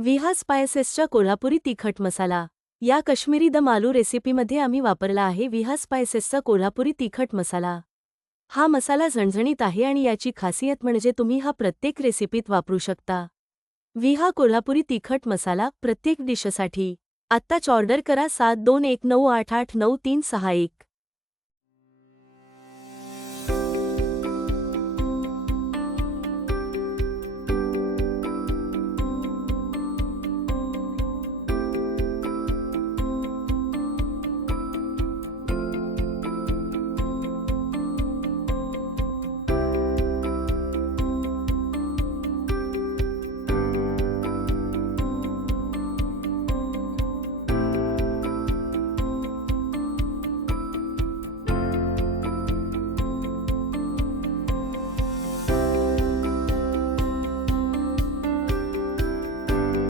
विहा स्पायसेसच्या कोल्हापुरी तिखट मसाला. या काश्मीरी दम आलू रेसिपीमध्ये आम्ही वापरला आहे विहा स्पायसेसचा कोल्हापुरी तिखट मसाला. हा मसाला झणझणीत आहे आणि याची खासियत म्हणजे तुम्ही हा प्रत्येक रेसिपीत वापरू शकता. विहा कोल्हापुरी तिखट मसाला प्रत्येक डिशसाठी आत्ताच ऑर्डर करा 7219889361.